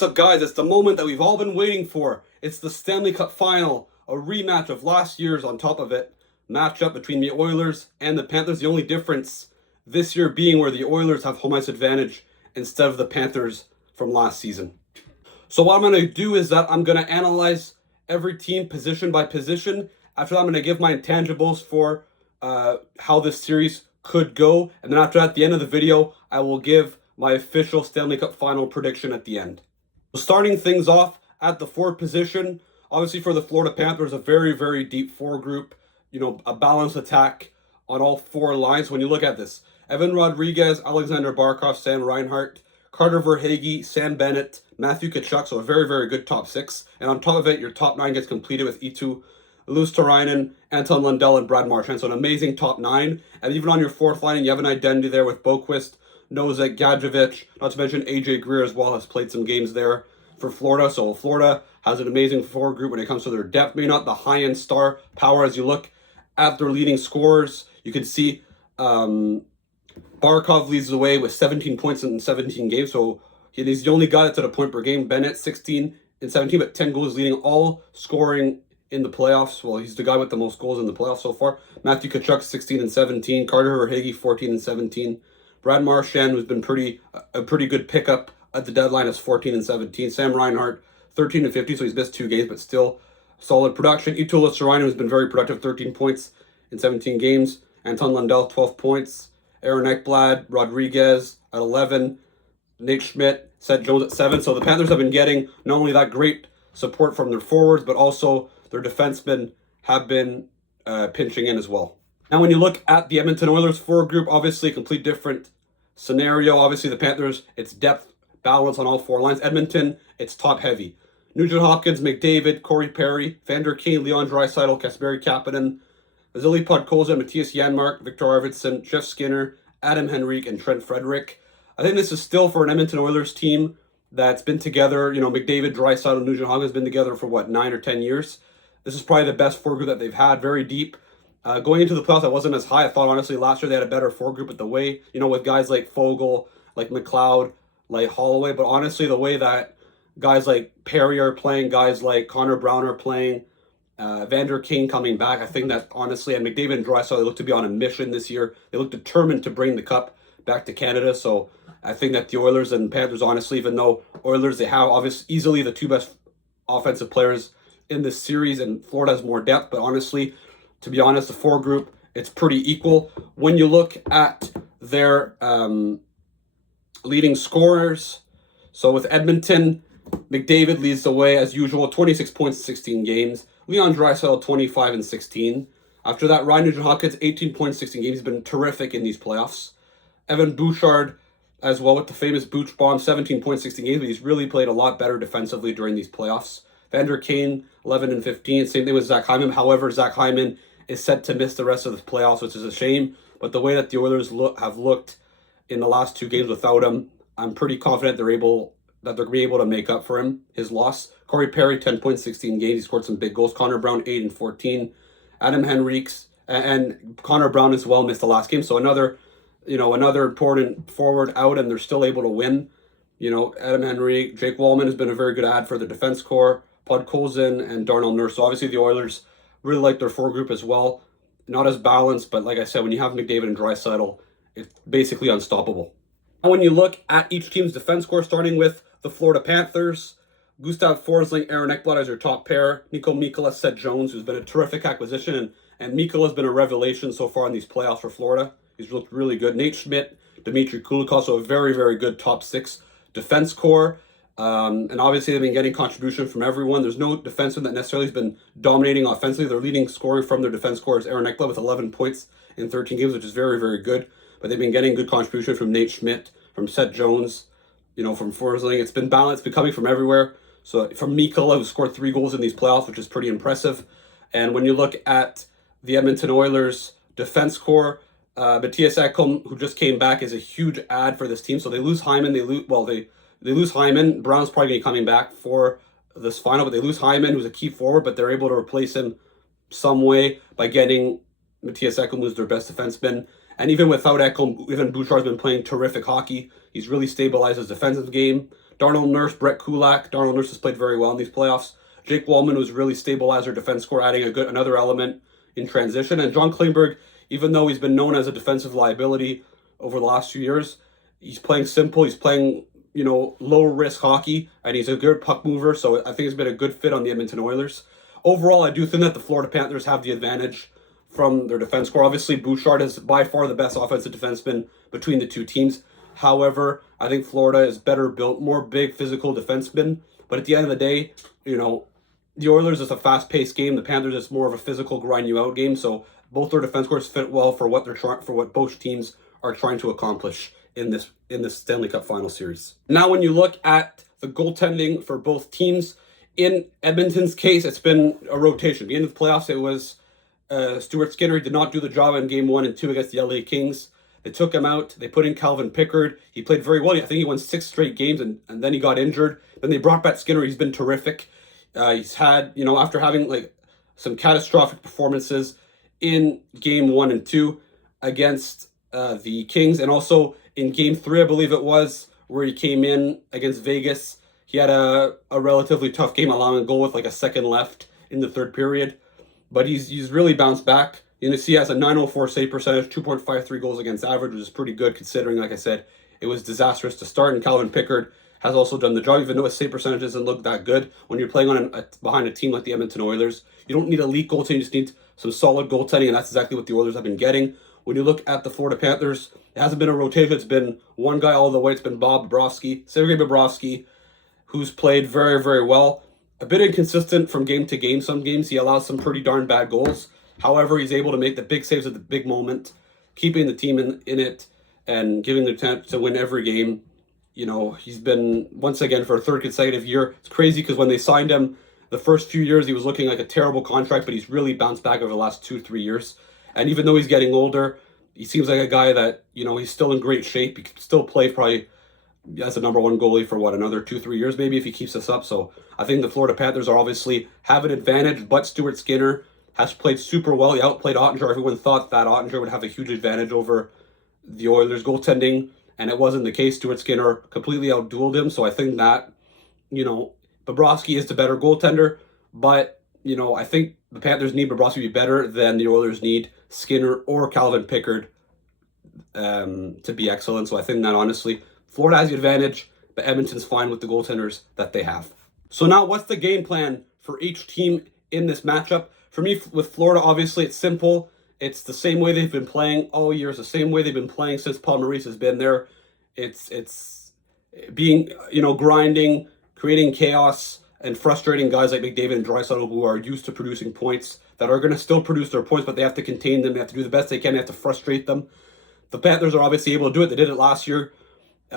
What's up, guys? It's the moment that we've all been waiting for. It's the Stanley Cup Final, a rematch of last year's on top of it. Matchup between the Oilers and the Panthers. The only difference this year being where the Oilers have home ice advantage instead of the Panthers from last season. So what I'm going to do is that I'm going to analyze every team position by position. After that, I'm going to give my intangibles for how this series could go. And then after that, at the end of the video, I will give my official Stanley Cup Final prediction at the end. Starting things off at the forward position, obviously for the Florida Panthers, a very, very deep forward group, a balanced attack on all four lines. When you look at this, Evan Rodriguez, Alexander Barkov, Sam Reinhart, Carter Verhaeghe, Sam Bennett, Matthew Tkachuk, so a very, very good top six. And on top of it, your top nine gets completed with Eetu Luostarinen, Anton Lundell, and Brad Marchand. So an amazing top nine. And even on your fourth line, you have an identity there with Boquist, Nosek, Gadjevich, not to mention AJ Greer as well has played some games there for Florida. So Florida has an amazing forward group when it comes to their depth. Maybe not the high-end star power. As you look at their leading scorers, you can see Barkov leads the way with 17 points in 17 games. So he's the only guy that's at a point per game. Bennett, 16 in 17, but 10 goals, leading all scoring in the playoffs. Well, he's the guy with the most goals in the playoffs so far. Matthew Tkachuk, 16 and 17. Carter Verhaeghe, 14 and 17. Brad Marchand, who's been a pretty good pickup at the deadline, is 14 and 17. Sam Reinhart, 13 and 50, so he's missed 2 games, but still solid production. Eetu Luostarinen has been very productive, 13 points in 17 games. Anton Lundell, 12 points. Aaron Ekblad, Rodriguez at 11. Nate Schmidt, Seth Jones at 7. So the Panthers have been getting not only that great support from their forwards, but also their defensemen have been pinching in as well. Now, when you look at the Edmonton Oilers forward group, obviously a complete different scenario. Obviously, the Panthers, it's depth balance on all four lines. Edmonton, it's top heavy. Nugent Hopkins, McDavid, Corey Perry, Vander Kane, Leon Draisaitl, Kasperi Kapanen, Vasily Podkolzin, Matthias Janmark, Victor Arvidsson, Jeff Skinner, Adam Henrique, and Trent Frederick. I think this is still for an Edmonton Oilers team that's been together. McDavid, Draisaitl, Nugent Hopkins been together for 9 or 10 years. This is probably the best forward group that they've had, very deep. Going into the playoffs, I wasn't as high. I thought, honestly, last year they had a better forward group, but the way, with guys like Fogle, like McLeod, like Holloway, but honestly, the way that guys like Perry are playing, guys like Connor Brown are playing, Vander Kane coming back, I think that, honestly, and McDavid and Draisaitl, they look to be on a mission this year. They look determined to bring the cup back to Canada, so I think that the Oilers and Panthers, honestly, even though Oilers, they have, obviously, easily the 2 best offensive players in this series, and Florida has more depth, but honestly, to be honest, the forward group, it's pretty equal. When you look at their leading scorers, so with Edmonton, McDavid leads the way as usual, 26 points in 16 games. Leon Draisaitl, 25 and 16. After that, Ryan Nugent-Hopkins, 18 points, 16 games. He's been terrific in these playoffs. Evan Bouchard as well with the famous Booch Bomb, 17 points, 16 games, but he's really played a lot better defensively during these playoffs. Vander Kane, 11 and 15. Same thing with Zach Hyman. However, Zach Hyman is set to miss the rest of the playoffs, which is a shame. But the way that the Oilers have looked in the last 2 games without him, I'm pretty confident they're going to be able to make up for his loss. Corey Perry, 10 points, 16 games. He scored some big goals. Connor Brown, 8 and 14. Adam Henriques and Connor Brown as well missed the last game. So another important forward out, and they're still able to win. Adam Henrique, Jake Wallman has been a very good add for the defense core. Podkolzin and Darnell Nurse. So obviously the Oilers really like their forward group as well. Not as balanced, but like I said, when you have McDavid and Draisaitl, it's basically unstoppable. And when you look at each team's defense core, starting with the Florida Panthers, Gustav Forsling, Aaron Ekblad as your top pair. Nico Mikkola, Seth Jones, who's been a terrific acquisition, and Mikkola's been a revelation so far in these playoffs for Florida. He's looked really good. Nate Schmidt, Dmitry Kulikov, so a very, very good top 6 defense core. And obviously they've been getting contribution from everyone. There's no defenseman that necessarily has been dominating offensively. Their leading scoring from their defense core is Aaron Ekblad with 11 points in 13 games, which is very, very good. But they've been getting good contribution from Nate Schmidt, from Seth Jones, from Forsling. It's been balanced, been coming from everywhere. So from Mikkola, who scored 3 goals in these playoffs, which is pretty impressive. And when you look at the Edmonton Oilers defense core, Matthias Ekholm, who just came back, is a huge add for this team. So they lose Hyman. They lose Hyman. Brown's probably going to be coming back for this final, but they lose Hyman, who's a key forward, but they're able to replace him some way by getting Matthias Ekholm, who's their best defenseman. And even without Ekholm, even Bouchard's been playing terrific hockey. He's really stabilized his defensive game. Darnell Nurse, Brett Kulak. Darnell Nurse has played very well in these playoffs. Jake Wallman was really stabilized their defense core, adding another element in transition. And John Klingberg, even though he's been known as a defensive liability over the last few years, he's playing simple. He's playing, low risk hockey, and he's a good puck mover. So I think it's been a good fit on the Edmonton Oilers. Overall, I do think that the Florida Panthers have the advantage from their defense core. Obviously, Bouchard is by far the best offensive defenseman between the two teams. However, I think Florida is better built, more big physical defensemen. But at the end of the day, the Oilers is a fast-paced game. The Panthers is more of a physical, grind-you-out game. So both their defense cores fit well for what both teams are trying to accomplish in this Stanley Cup Final series. Now, when you look at the goaltending for both teams, in Edmonton's case, it's been a rotation. At the end of the playoffs, it was Stuart Skinner. He did not do the job in Game 1 and 2 against the LA Kings. They took him out. They put in Calvin Pickard. He played very well. I think he won 6 straight games, and then he got injured. Then they brought back Skinner. He's been terrific. He's had, after having some catastrophic performances in Game 1 and 2 against the Kings, and also in Game 3, I believe it was, where he came in against Vegas. He had a relatively tough game, allowing a goal with a second left in the third period. But he's really bounced back. You see, he has a .904 save percentage, 2.53 goals against average, which is pretty good considering, like I said, it was disastrous to start. And Calvin Pickard has also done the job, even though his save percentage doesn't look that good. When you're playing behind a team like the Edmonton Oilers, you don't need elite goaltending, you just need some solid goaltending, and that's exactly what the Oilers have been getting. When you look at the Florida Panthers, it hasn't been a rotation. It's been one guy all the way. It's been Sergei Bobrovsky, who's played very, very well. A bit inconsistent from game to game. Some games he allows some pretty darn bad goals. However, he's able to make the big saves at the big moment, keeping the team in it and giving them a chance to win every game. He's been, once again, for a third consecutive year. It's crazy because when they signed him, the first few years he was looking like a terrible contract, but he's really bounced back over the last 2-3 years. And even though he's getting older, he seems like a guy that, he's still in great shape. He can still play probably as a number one goalie for another 2-3 years maybe if he keeps this up. So I think the Florida Panthers are obviously have an advantage, but Stuart Skinner has played super well. He outplayed Ottinger. Everyone thought that Ottinger would have a huge advantage over the Oilers goaltending, and it wasn't the case. Stuart Skinner completely outdueled him. So I think that, Bobrovsky is the better goaltender, but, I think the Panthers need Bobrovsky to be better than the Oilers need Skinner or Calvin Pickard to be excellent. So I think that, honestly, Florida has the advantage, but Edmonton's fine with the goaltenders that they have. So now what's the game plan for each team in this matchup? For me, with Florida, obviously, it's simple. It's the same way they've been playing all year. It's the same way they've been playing since Paul Maurice has been there. It's being, grinding, creating chaos, and frustrating guys like McDavid and Draisaitl who are used to producing points, that are going to still produce their points, but they have to contain them. They have to do the best they can. They have to frustrate them. The Panthers are obviously able to do it. They did it last year. They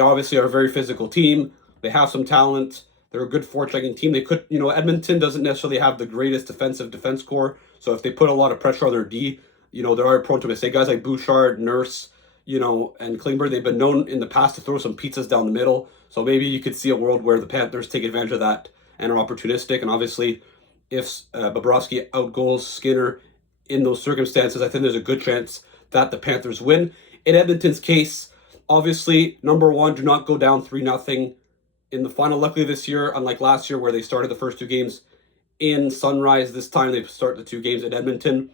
obviously are a very physical team. They have some talent. They're a good forechecking team. They could, Edmonton doesn't necessarily have the greatest defense core. So if they put a lot of pressure on their D, they are prone to mistake. Guys like Bouchard, Nurse, and Klingberg, they've been known in the past to throw some pizzas down the middle. So maybe you could see a world where the Panthers take advantage of that and are opportunistic. And obviously, if Bobrovsky outgoals Skinner in those circumstances, I think there's a good chance that the Panthers win. In Edmonton's case, obviously, number one, do not go down 3-0 in the final. Luckily this year, unlike last year where they started the first 2 games in Sunrise, this time they start the 2 games at Edmonton.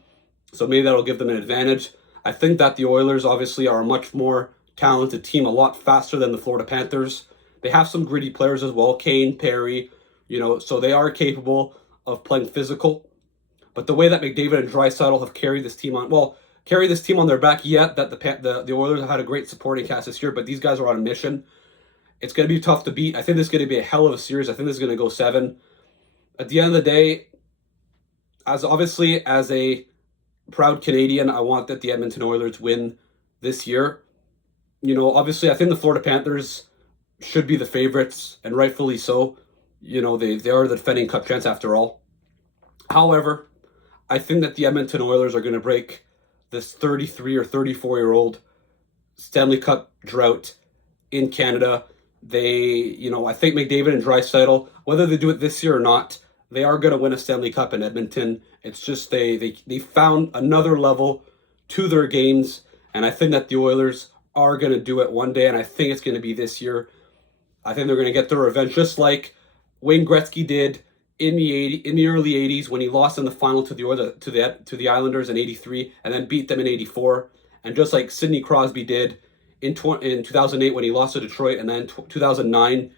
So maybe that'll give them an advantage. I think that the Oilers obviously are a much more talented team, a lot faster than the Florida Panthers. They have some gritty players as well, Kane, Perry, so they are capable of playing physical. But the way that McDavid and Draisaitl have carried this team on their back, yet that the Oilers have had a great supporting cast this year, but these guys are on a mission. It's going to be tough to beat. I think this is going to be a hell of a series. I think this is going to go 7. At the end of the day, as a proud Canadian, I want that the Edmonton Oilers win this year. Obviously, I think the Florida Panthers should be the favorites, and rightfully so. They are the defending cup champs after all. However, I think that the Edmonton Oilers are going to break this 33 or 34-year-old Stanley Cup drought in Canada. I think McDavid and Draisaitl, whether they do it this year or not, they are going to win a Stanley Cup in Edmonton. It's just they found another level to their games, and I think that the Oilers are going to do it one day, and I think it's going to be this year. I think they're going to get their revenge, just like Wayne Gretzky did in the early '80s when he lost in the final to the Islanders in '83, and then beat them in '84, and just like Sidney Crosby did in 2008 when he lost to Detroit, and then 2009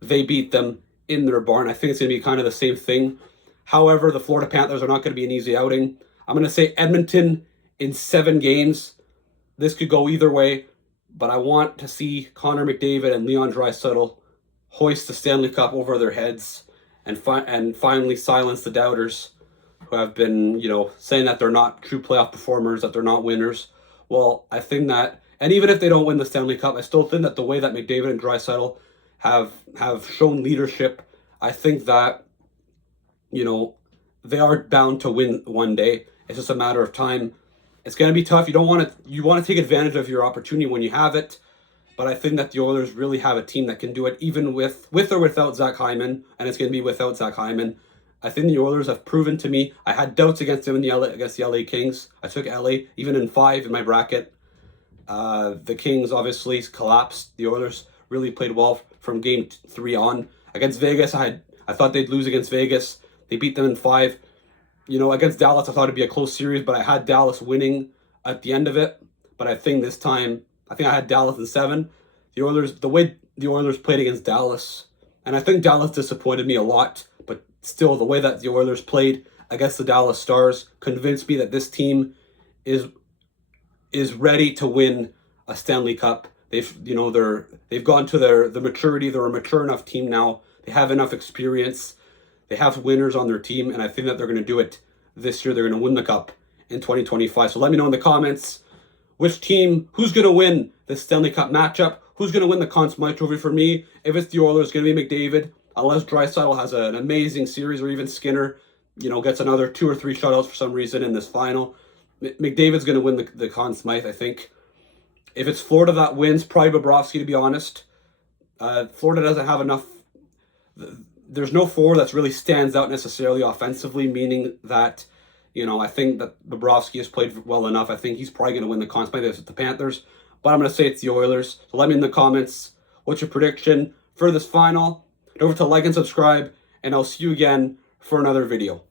they beat them in their barn. I think it's going to be kind of the same thing. However, the Florida Panthers are not going to be an easy outing. I'm going to say Edmonton in 7 games. This could go either way, but I want to see Connor McDavid and Leon Draisaitl hoist the Stanley Cup over their heads and finally silence the doubters who have been, saying that they're not true playoff performers, that they're not winners. Well, I think that, and even if they don't win the Stanley Cup, I still think that the way that McDavid and Draisaitl have shown leadership, I think that, they are bound to win one day. It's just a matter of time. It's going to be tough. You want to take advantage of your opportunity when you have it. But I think that the Oilers really have a team that can do it, even with or without Zach Hyman, and it's going to be without Zach Hyman. I think the Oilers have proven to me. I had doubts against them against the LA Kings. I took LA even in 5 in my bracket. The Kings obviously collapsed. The Oilers really played well from game 3 on. Against Vegas, I thought they'd lose against Vegas. They beat them in 5. Against Dallas, I thought it'd be a close series, but I had Dallas winning at the end of it. But I think this time, I had Dallas in 7. The way the Oilers played against Dallas, and I think Dallas disappointed me a lot, but still the way that the Oilers played against the Dallas Stars convinced me that this team is ready to win a Stanley Cup. They've gone to the maturity. They're a mature enough team now. They have enough experience. They have winners on their team, and I think that they're going to do it this year. They're going to win the Cup in 2025. So let me know in the comments who's going to win this Stanley Cup matchup. Who's going to win the Conn Smythe Trophy for me? If it's the Oilers, it's going to be McDavid. Unless Draisaitl has an amazing series, or even Skinner, gets another 2 or 3 shutouts for some reason in this final. McDavid's going to win the Conn Smythe, I think. If it's Florida that wins, probably Bobrovsky, to be honest. Florida doesn't have enough. There's no forward that really stands out necessarily offensively, meaning that, I think that Bobrovsky has played well enough. I think he's probably going to win the Conn Smythe if it's the Panthers, but I'm going to say it's the Oilers. So let me in the comments what's your prediction for this final. Don't forget to like and subscribe, and I'll see you again for another video.